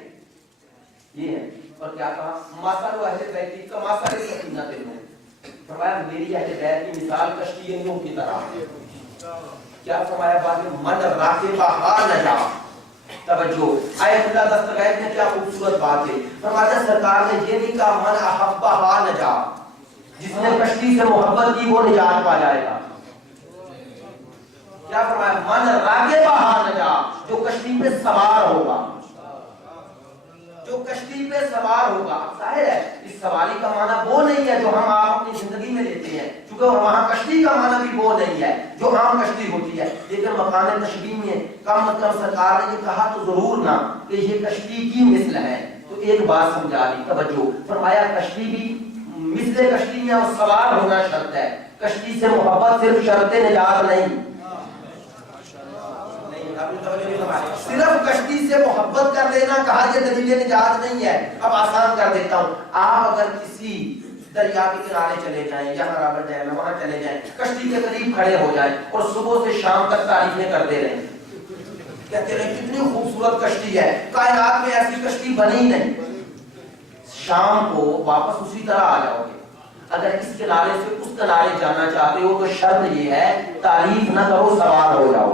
یہ ہے۔ اور کیا کہا؟ مثل اہل بیت کا مثل سفینہ نوح، فرمایا میری اہل بیت کی مثال کشتی نوح کی طرح ہے۔ کیا فرمایا بعد میں؟ من راکبھا نجا۔ توجہ، آیت اللہ دستگیر نے کیا خوبصورت بات ہے، فرمایا سرکار نے یہ نہیں کہا من احبھا نجا، جس نے کشتی سے محبت کی وہ نجات پا جائے گا۔ کیا فرمایا؟ من راکبھا نجا، جو کشتی پہ سوار ہوگا، جو کشتی پہ سوار ہوگا۔ ظاہر ہے اس سواری کا معنی وہ نہیں ہے جو ہم آپ اپنی زندگی میں لیتے ہیں، کیونکہ وہاں کشتی کا معنی بھی وہ نہیں ہے جو عام کشتی ہوتی ہے، لیکن مکان تشبیہ میں کم از کم سرکار نے یہ کہا تو ضرور نہ کہ یہ کشتی کی مثل ہے، تو ایک بات سمجھا دی۔ توجہ، فرمایا کشتی بھی مثل کشتی میں اور سوار ہونا شرط ہے، کشتی سے محبت صرف شرط نجات نہیں، صرف کشتی سے محبت کر لینا کہا یہ دلیل نجات نہیں ہے۔ اب آسان کر دیتا ہوں، آپ اگر کسی دریا کے کنارے چلے جائیں، یہاں رابر ڈیم ہے وہاں چلے جائیں، کشتی کے قریب کھڑے ہو جائیں اور صبح سے شام تک تعریفیں کرتے رہیں، کہتے رہیں کتنی خوبصورت کشتی ہے، کائنات میں ایسی کشتی بنی نہیں، شام کو واپس اسی طرح آ جاؤ گے۔ اگر اس کنارے سے اس کنارے جانا چاہتے ہو تو شرط یہ ہے تعریف نہ کرو، سوار ہو جاؤ۔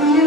3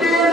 3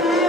3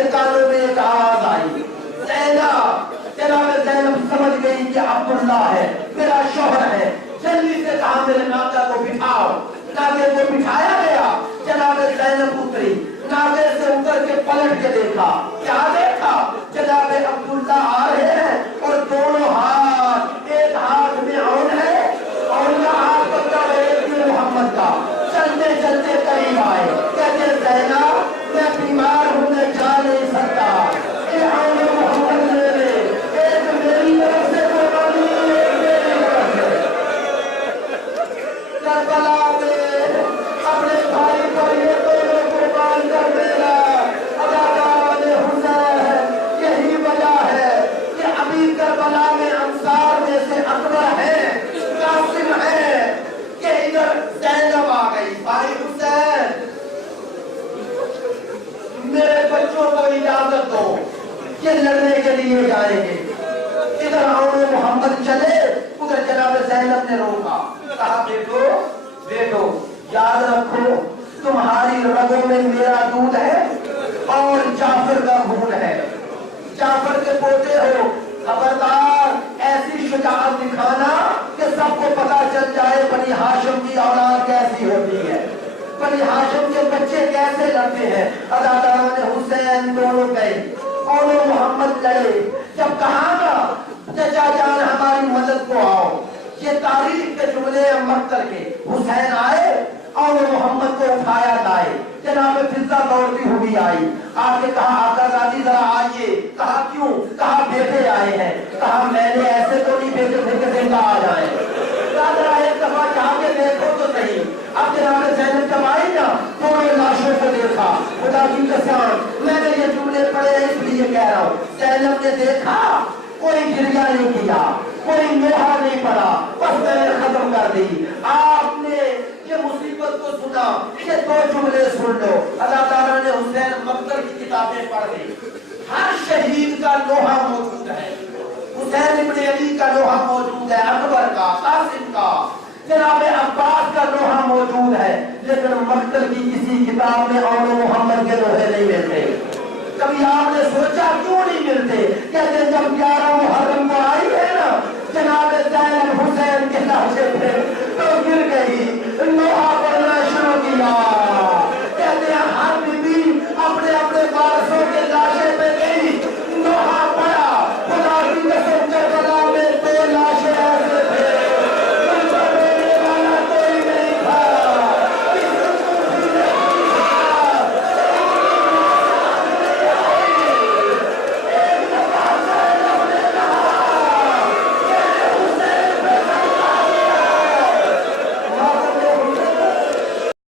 کے کانوں میں ایک آواز آئی، زینب۔ جناب زینب سمجھ گئی کہ عبداللہ ہے، میرا شوہر ہے، جلدی سے کہا میرے ناقہ کو بٹھاؤ۔ ناقے کو بٹھایا گیا، جناب زینب اتری، ناقے سے اتر کے پلٹ کے دیکھا، کیا دیکھا؟ جناب عبداللہ آ رہے ہیں اور دونوں ہاتھ، ایک ہاتھ میں اون ہے اور کا ہاتھ پکڑا ہے محمد کا۔ چلتے چلتے قریب آئے، کہتے زینب میں بیمار ہوں، میں جا نہیں سکتا، اے اون محمد لے لے، ایک میری طرف سے قربانی، ایک میری طرف سے۔ کربلا میں اپنے بھائی کو یہ دونوں قربان کر دینا، اداکار حسین، یہی وجہ ہے کہ ابھی کربلا میں انصار میں سے اکبر ہے، قاسم ہے، کہ ادھر زینب آ گئی۔ بھائی حسین میرے بچوں کو اجازت دو، یہ لڑنے کے لیے جائیں گے، ادھر آؤ محمد چلے۔ ادھر جناب زینب نے روکا، کہا بیٹو بیٹو یاد رکھو تمہاری رگوں میں میرا دودھ ہے اور جعفر کا خون ہے، جعفر کے پوتے ہو، خبردار ایسی شجاعت دکھانا کہ سب کو پتا چل جائے بنی ہاشم کی اولاد کیسی ہوتی ہے، بنی ہاشم کے بچے کیسے لڑتے ہیں۔ اداکاران حسین دونوں گئے اور محمد لڑے۔ جب کہا نا چچا جان ہماری مدد کو آؤ، یہ تاریخ کے جملے مکتر کے، حسین آئے اور محمد کو اٹھایا لائے۔ جناب فضہ دوڑتی ہوئی آئی، آ کے کہا آقا زادی ذرا آئیے۔ کہا کیوں؟ کہا بیٹے آئے ہیں۔ کہا میں نے ایسے تو نہیں بیٹے تھے کہ زندہ آ جائیں، ذرا ایک دفعہ جا کے دیکھو تو صحیح۔ اب جناب زینب جب آئی نا دونوں لاشوں کو دیکھا، خدا کی قسم میں نے یہ جملے پڑھے اس لیے کہہ رہا ہوں، زینب نے دیکھا کوئی گریہ نہیں کیا، کوئی نوحہ نہیں پڑا، بس میں نے ختم کر دی۔ آپ نے یہ مصیبت کو سنا، یہ دو جملے سن لو۔ اللہ تعالیٰ نے حسین مقتل کی کتابیں پڑھ لی، ہر شہید کا لوحہ موجود ہے، حسین ابن علی کا لوحہ موجود ہے، اکبر کا، قاسم کا، جناب عباس کا لوحہ موجود ہے، لیکن مقتل کی کسی کتاب میں اور محمد کے لوحے نہیں ملتے۔ کبھی آپ نے سوچا کیوں نہیں ملتے؟ کہتے جب 11 محرم کو آئی ہے نا جناب زینب حسین کے لاشے پہ تو گر گئی، 9